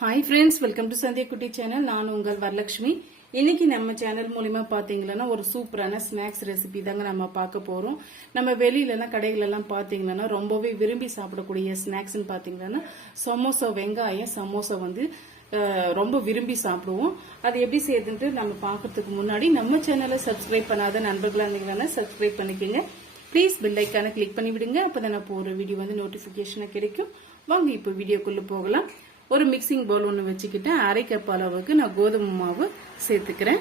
Hi friends welcome to Sandhya குட்டி channel நான் உங்கள் வரலட்சுமி. இன்னைக்கு நம்ம சேனல் மூலிமா பாத்தீங்கன்னா ஒரு சூப்பரான ஸ்நாக்ஸ் ரெசிபி தாங்க நம்ம பார்க்க போகிறோம் நம்ம வெளியிலலாம் கடைகளெல்லாம் பாத்தீங்கன்னா ரொம்பவே விரும்பி சாப்பிடக்கூடிய ஸ்நாக்ஸ்னு பாத்தீங்கன்னா சமோசா வெங்காயம் சமோசா வந்து ரொம்ப விரும்பி சாப்பிடுவோம். அது எப்படி செய்யுதுன்ட்டு நம்ம பார்க்கறதுக்கு முன்னாடி நம்ம சேனலை சப்ஸ்கிரைப் பண்ணாத நண்பர்களாக இருந்தீங்கன்னா சப்ஸ்கிரைப் பண்ணிக்கோங்க. ப்ளீஸ் பெல் கிளிக் பண்ணி விடுங்க அப்பதான் நான் போகிற வீடியோ வந்து நோட்டிஃபிகேஷனாக கிடைக்கும். வாங்க இப்போ வீடியோக்குள்ளே போகலாம். ஒரு மிக்சிங் பவுல் ஒன்று வச்சுக்கிட்டு அரை கப் அளவுக்கு நான் கோதுமை மாவு சேர்த்துக்கிறேன்.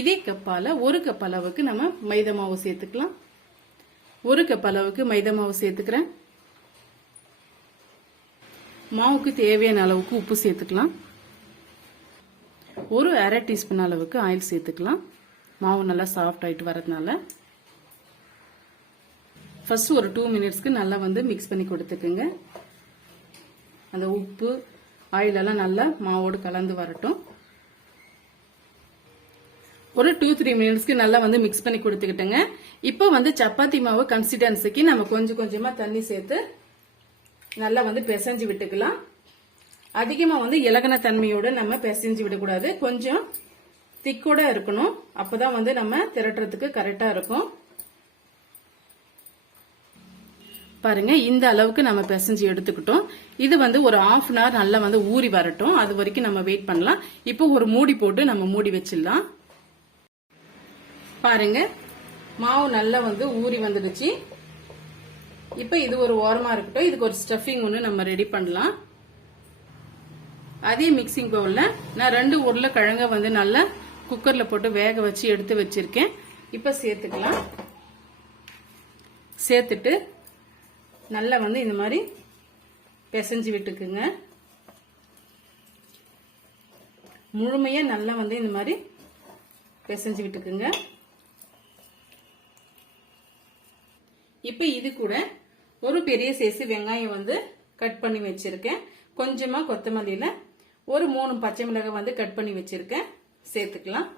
இதே கப்பால் ஒரு கப் அளவுக்கு நம்ம மைதா மாவு சேர்த்துக்கலாம். ஒரு கப் அளவுக்கு மைதா மாவு சேர்த்துக்கிறேன். மாவுக்கு தேவையான அளவுக்கு உப்பு சேர்த்துக்கலாம். ஒரு அரை டீஸ்பூன் அளவுக்கு ஆயில் சேர்த்துக்கலாம். மாவு நல்லா சாஃப்ட் ஆகிட்டு வரதுனால. ஃபர்ஸ்ட் ஒரு டூ மினிட்ஸ்க்கு நல்லா வந்து மிக்ஸ் பண்ணி கொடுத்துக்குங்க. அந்த உப்பு ஆயிலெல்லாம் நல்லா மாவோடு கலந்து வரட்டும். ஒரு டூ த்ரீ மினிட்ஸ்க்கு நல்லா வந்து மிக்ஸ் பண்ணி கொடுத்துக்கிட்டுங்க. இப்போ வந்து சப்பாத்தி மாவு கன்சிஸ்டன்சிக்கு நம்ம கொஞ்சம் கொஞ்சமாக தண்ணி சேர்த்து நல்லா வந்து பிசைஞ்சு விட்டுக்கலாம். அதிகமாக வந்து இலகன தன்மையோடு நம்ம பிசைஞ்சு விடக்கூடாது. கொஞ்சம் திக்கோட இருக்கணும். அப்பதான் வந்து நம்ம திரட்டுறதுக்கு கரெக்டாக இருக்கும். பாருங்க இந்த அளவுக்கு நம்ம பிசைஞ்சு எடுத்துக்கிட்டோம். இது வந்து ஒரு ஆஃப் அன் ஹவர் நல்லா வந்து ஊறி வரட்டும். அது வரைக்கும் நம்ம வெயிட் பண்ணலாம். இப்போ ஒரு மூடி போட்டு நம்ம மூடி வச்சிடலாம். பாருங்க மாவு நல்லா வந்து ஊறி வந்துடுச்சு. இப்போ இது ஒரு ஓரமா இருக்கட்டும். இதுக்கு ஒரு ஸ்டஃபிங் ஒன்று நம்ம ரெடி பண்ணலாம். அதே மிக்சிங் பவுல்ல நான் ரெண்டு உருளைக்கிழங்க வந்து நல்லா குக்கர்ல போட்டு வேக வச்சு எடுத்து வச்சிருக்கேன். இப்போ சேர்த்துக்கலாம். சேர்த்துட்டு நல்லா வந்து இந்த மாதிரி பிசைஞ்சு விட்டுக்குங்க. முழுமையாக நல்லா வந்து இந்த மாதிரி பிசைஞ்சு விட்டுக்குங்க. இப்போ இது கூட ஒரு பெரிய சைஸ் வெங்காயம் வந்து கட் பண்ணி வச்சிருக்கேன். கொஞ்சமாக கொத்தமல்லியில் ஒரு மூணு பச்சை மிளகாய் வந்து கட் பண்ணி வச்சிருக்கேன். சேர்த்துக்கலாம்.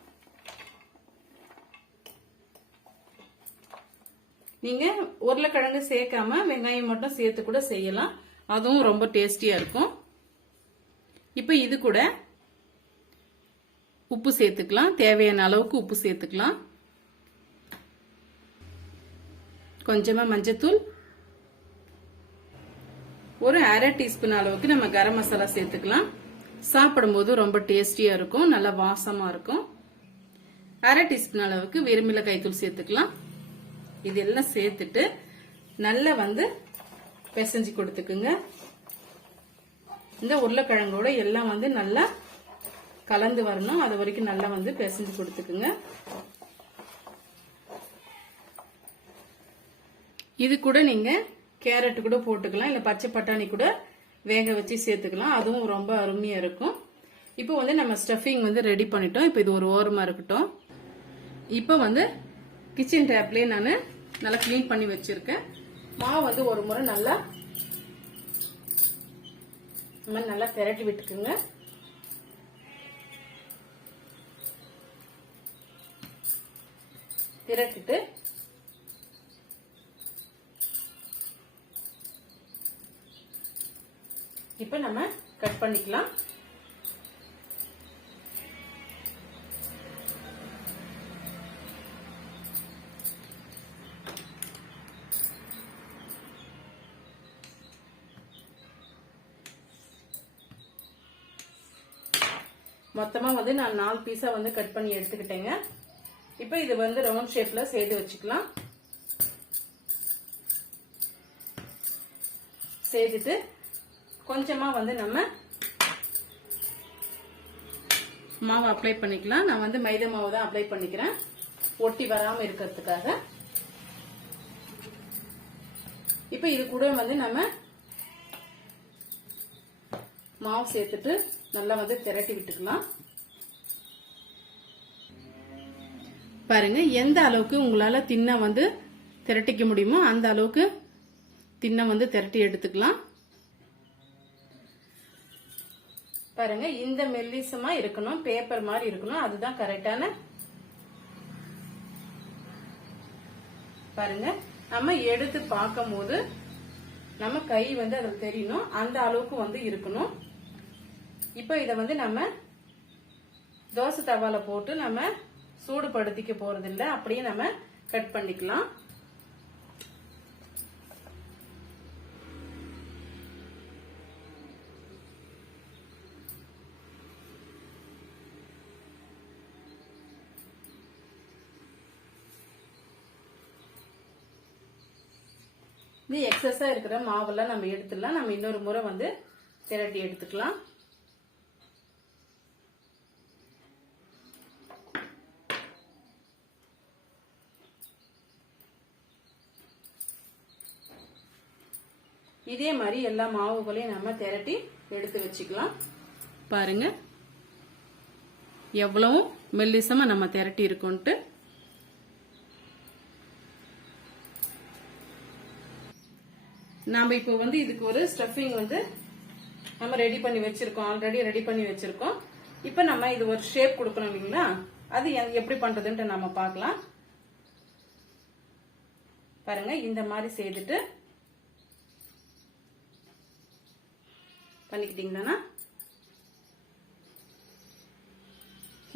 நீங்க உருளைக்கிழங்கு சேர்க்காம வெங்காயம் மட்டும் சேர்த்து கூட செய்யலாம். அதுவும் ரொம்ப டேஸ்டியா இருக்கும். இப்போ இது கூட உப்பு சேர்த்துக்கலாம். தேவையான அளவுக்கு உப்பு சேர்த்துக்கலாம். கொஞ்சமா மஞ்சத்தூள். ஒரு அரை டீஸ்பூன் அளவுக்கு நம்ம கரம் மசாலா சேர்த்துக்கலாம். சாப்பிடும்போது ரொம்ப டேஸ்டியா இருக்கும். நல்லா வாசமா இருக்கும். அரை டீஸ்பூன் அளவுக்கு வெறுமிளகாய் தூள் சேர்த்துக்கலாம். இதெல்லாம் சேர்த்துட்டு நல்லா வந்து பிசைஞ்சு கொடுத்துக்குங்க. இந்த உருளைக்கிழங்கோட எல்லாம் வந்து நல்லா கலந்து வரணும். அது வரைக்கும் நல்லா வந்து பிசைஞ்சு கொடுத்துக்குங்க. இது கூட நீங்க கேரட் கூட போட்டுக்கலாம். இல்ல பச்சை பட்டாணி கூட வேக வச்சு சேர்த்துக்கலாம். அதுவும் ரொம்ப அருமையா இருக்கும். இப்போ வந்து நம்ம ஸ்டஃபிங் வந்து ரெடி பண்ணிட்டோம். இப்போ இது ஒரு ஓரமா இருக்கட்டும். இப்போ வந்து கிச்சன் டேப்லயே நான் நல்லா க்ளீன் பண்ணி வச்சிருக்கேன். மாவு வந்து ஒரு முறை நல்லா இந்த மாதிரி நல்லா திரட்டி விட்டுக்குங்க. திரட்டிட்டு இப்போ நம்ம கட் பண்ணிக்கலாம். மொத்தமாக வந்து நான் நாலு பீஸாக வந்து கட் பண்ணி எடுத்துக்கிட்டேங்க. இப்போ இது வந்து ரவுண்ட் ஷேப்பில் சேர்த்து வச்சுக்கலாம். செய்துட்டு கொஞ்சமாக வந்து நம்ம மாவு அப்ளை பண்ணிக்கலாம். நான் வந்து மைதா மாவு தான் அப்ளை பண்ணிக்கிறேன். ஒட்டி வராமல் இருக்கிறதுக்காக. இப்போ இது கூட வந்து நம்ம மாவு சேர்த்துட்டு நல்லா வந்து திரட்டி விட்டுக்கலாம். பாருங்க எந்த அளவுக்கு உங்களால தின்ன வந்து திரட்டிக்க முடியுமோ அந்த அளவுக்கு தின்ன வந்து திரட்டி எடுத்துக்கலாம். பாருங்க இந்த மெல்லிசமா இருக்கணும் பேப்பர் மாதிரி இருக்கணும் அதுதான் கரெக்டான பாருங்க நம்ம எடுத்து பார்க்கும் போது நம்ம கை வந்து அதில் தெரியணும் அந்த அளவுக்கு வந்து இருக்கணும். இப்போ இதை வந்து நம்ம தோசை தவால போட்டு நம்ம சூடுபடுத்திக்க போறதில்ல. அப்படியே நம்ம கட் பண்ணிக்கலாம். இது எக்ஸஸா இருக்கிற மாவெல்லாம் நம்ம எடுத்துடலாம். நம்ம இன்னொரு முறை வந்து திரட்டி எடுத்துக்கலாம். இதே மாதிரி எல்லா மாவுகளையும் நம்ம திரட்டி எடுத்து வச்சுக்கலாம். பாருங்க. எவ்வளவும் மெல்லிசமா நம்ம திரட்டி இருக்கோன்ட்டு. நாம இப்போ வந்து இதுக்கு ஒரு ஸ்டஃபிங் வந்து நம்ம ரெடி பண்ணி வச்சிருக்கோம். ஆல்ரெடி ரெடி பண்ணி வச்சிருக்கோம். இப்போ நம்ம இது ஒரு ஷேப் கொடுக்கணும் இல்லைங்களா? அது எப்படி பண்றதுன்ட்டு நம்ம பார்க்கலாம். பாருங்க இந்த மாதிரி செய்துட்டு பண்ணிக்கிட்டீங்கன்னா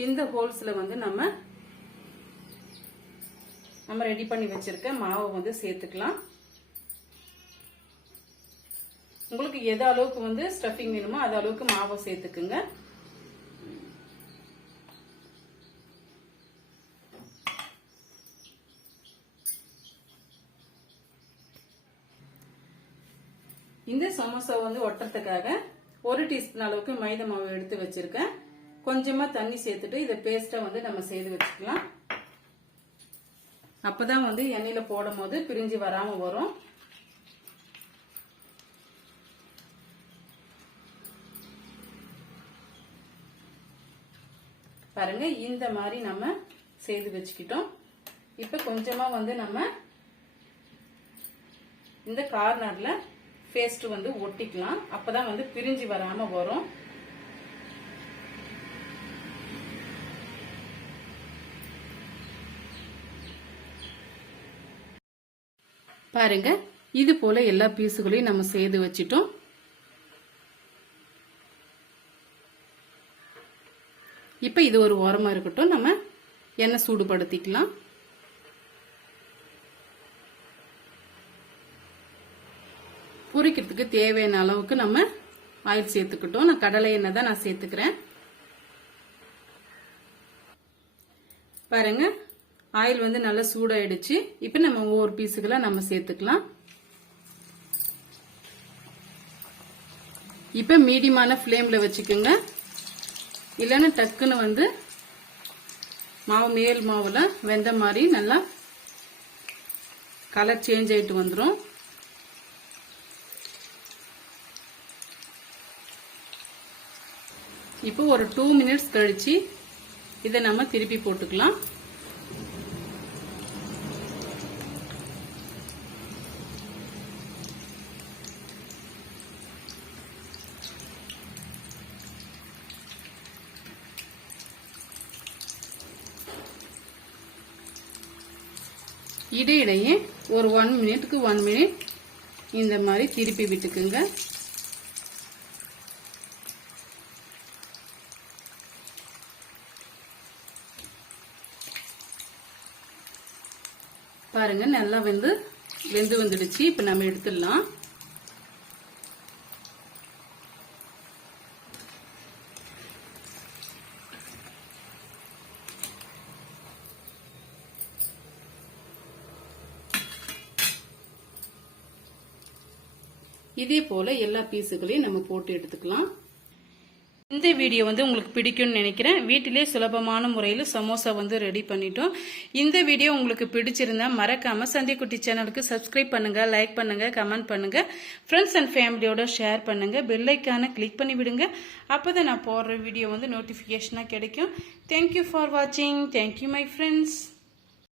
இந்த ஹோல்ஸ்ல வந்து நம்ம நம்ம ரெடி பண்ணி வச்சிருக்க மாவை வந்து சேர்த்துக்கலாம். உங்களுக்கு எது அளவுக்கு வந்து ஸ்டஃபிங் வேணுமோ அது அளவுக்கு மாவை சேர்த்துக்குங்க. இந்த சமோசா வந்து ஒட்டுறதுக்காக ஒரு டீஸ்பூன் அளவுக்கு மைதா மாவு எடுத்து வச்சிருக்கேன். கொஞ்சமா தண்ணி சேர்த்துட்டு இதை பேஸ்டா வந்து நம்ம செய்து வச்சுக்கலாம். அப்பதான் வந்து எண்ணெயில போடும் போது பிரிஞ்சு வராம வரும். பாருங்க இந்த மாதிரி நம்ம செய்து வச்சுக்கிட்டோம். இப்ப கொஞ்சமா வந்து நம்ம இந்த கார்னர்ல பேஸ்ட் வந்து ஒட்டிக்கலாம். அப்பதான் வந்து பிரிஞ்சு வராம வரும். பாருங்க இது போல எல்லா பீஸுகளையும் நம்ம செய்து வச்சிட்டோம். இப்ப இது ஒரு ஓரமா இருக்கட்டும். நம்ம எண்ணெய் சூடுபடுத்திக்கலாம். பொரிக்கிறதுக்கு தேவையான அளவுக்கு நம்ம ஆயில் சேர்த்துக்கிட்டோம். நான் கடலை எண்ணெய் தான் நான் சேர்த்துக்கிறேன். பாருங்க ஆயில் வந்து நல்லா சூடாயிடுச்சு. இப்போ நம்ம ஒவ்வொரு பீஸுகளா நம்ம சேர்த்துக்கலாம். இப்போ மீடியமான ஃப்ளேமில் வச்சுக்கோங்க. இல்லைன்னா டக்குன்னு வந்து மாவு மேல் மாவுல வெந்த மாதிரி நல்லா கலர் சேஞ்ச் ஆயிட்டு வந்துடும் இப்போ ஒரு டூ மினிட்ஸ் கழிச்சு இதை நம்ம திருப்பி போட்டுக்கலாம். இடையிடையே ஒரு ஒன் மினிட்க்கு ஒன் மினிட் இந்த மாதிரி திருப்பி விட்டுக்குங்க. பாருங்க நல்லா வந்து வெந்து வந்துடுச்சு. இப்ப நம்ம எடுத்துடலாம். இதே போல எல்லா பீஸுகளையும் நம்ம போட்டு எடுத்துக்கலாம். இந்த வீடியோ வந்து உங்களுக்கு பிடிக்கும்னு நினைக்கிறேன். வீட்டிலே சுலபமான முறையில் சமோசா வந்து ரெடி பண்ணிட்டோம். இந்த வீடியோ உங்களுக்கு பிடிச்சிருந்தா மறக்காம சந்திக்குட்டி சேனலுக்கு சப்ஸ்கிரைப் பண்ணுங்க லைக் பண்ணுங்க கமெண்ட் பண்ணுங்க. ஃப்ரெண்ட்ஸ் அண்ட் ஃபேமிலியோட ஷேர் பண்ணுங்க. பெல்லைக்கான கிளிக் பண்ணி விடுங்க. அப்பதான் நான் போடுற வீடியோ வந்து நோட்டிஃபிகேஷனாக கிடைக்கும். தேங்க்யூ ஃபார் வாட்சிங் தேங்க்யூ மை ஃப்ரெண்ட்ஸ்